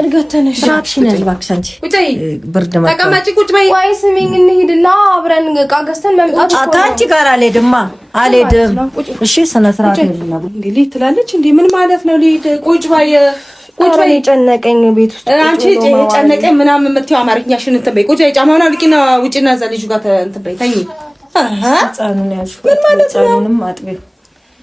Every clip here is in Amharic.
እድገተነሽ ራክሽን ያልባክሽ አንቺ ውጪ ብርድ ማለት ተቀማጪ ቁጭ በይ። ወይ ስሚኝ እንሂድና አብረን ዕቃ ገዝተን መምጣት እኮ ነው። አንቺ ጋር አልሄድም። እሺ ስነ ስርዓት ነው እንዴ ልሂድ ትላለች እንዴ? ምን ማለት ነው ልሂድ? ቁጭ በይ ቁጭ በይ። ጨነቀኝ ቤት ውስጥ አንቺ ጨነቀኝ ምናምን የምትይው አማርኛሽን እንትን በይ። ቁጭ በይ ጫማውን አውልቂና ውጪና እዛ ልጁ ጋር እንትን በይ ተኝ። ህፃኑን ያልሽ ምን ማለት ነው? ህፃኑንም አጥቤ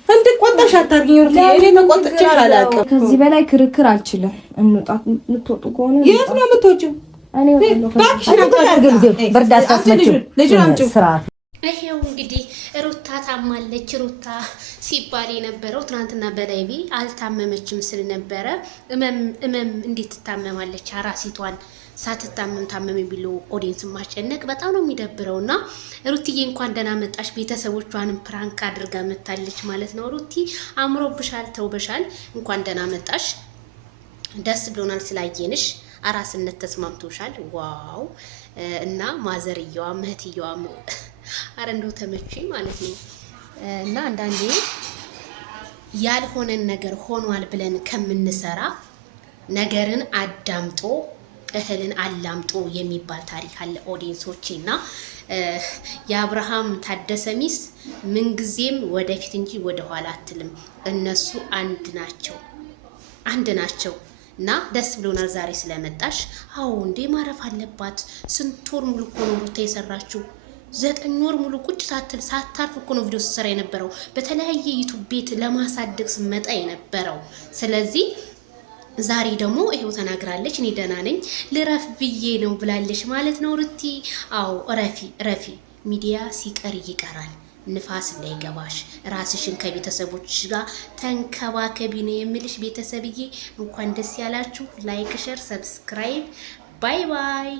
እንዴ ቆጣሽ አታርጊኝ። እኔ ተቆጥቼሽ አላውቅም። ከዚህ በላይ ክርክር አልችልም። እንውጣ። ልትወጡ ከሆነ የት ነው የምትወጪው? እኔ ወጣለሁ። ባክሽ ነው በርዳታ አስመጪው ልጁን አምጪው። ስርዓት ይሄው እንግዲህ ሩታ ታማለች። ሩታ ሲባል የነበረው ትናንትና በላይቪ አልታመመችም ስል ነበረ። እመም እንዴት ትታመማለች? አራሲቷን ሳትታመም ታመም ቢሉ ኦዲየንስ ማስጨነቅ በጣም ነው የሚደብረውና ሩቲዬ እንኳን ደህና መጣሽ። ቤተሰቦቿንም ፕራንክ አድርጋ መታለች ማለት ነው። ሩቲ አምሮብሻል፣ ተውበሻል። እንኳን ደህና መጣሽ። ደስ ብሎናል ስላየንሽ። አራስነት ተስማምቶሻል። ዋው! እና ማዘርየዋ ምህትየዋ አረ እንደው ተመችኝ ማለት ነው። እና አንዳንዴ ያልሆነን ነገር ሆኗል ብለን ከምንሰራ ነገርን አዳምጦ እህልን አላምጦ የሚባል ታሪክ አለ ኦዲየንሶቼና የአብርሃም ታደሰ ሚስት ምንጊዜም ወደፊት እንጂ ወደ ኋላ አትልም። እነሱ አንድ ናቸው እና ደስ ብሎናል ዛሬ ስለመጣሽ። አዎ እንዴ ማረፍ አለባት። ስንት ወር ሙሉ እኮ ነው ሩታ የሰራችው። 9 ወር ሙሉ ቁጭ ሳታርፍ እኮ ነው ቪዲዮ ስትሰራ የነበረው። በተለያየ ዩቲዩብ ቤት ለማሳደግ ስመጣ የነበረው። ስለዚህ ዛሬ ደግሞ ይሄው ተናግራለች። እኔ ደህና ነኝ ልረፍ ብዬ ነው ብላለች ማለት ነው ሩቲ። አዎ ረፊ ሚዲያ ሲቀር ይቀራል። ንፋስ እንዳይገባሽ ራስሽን ከቤተሰቦች ጋር ተንከባከቢ ነው የምልሽ። ቤተሰብዬ እንኳን ደስ ያላችሁ። ላይክ፣ ሼር፣ ሰብስክራይብ። ባይ ባይ።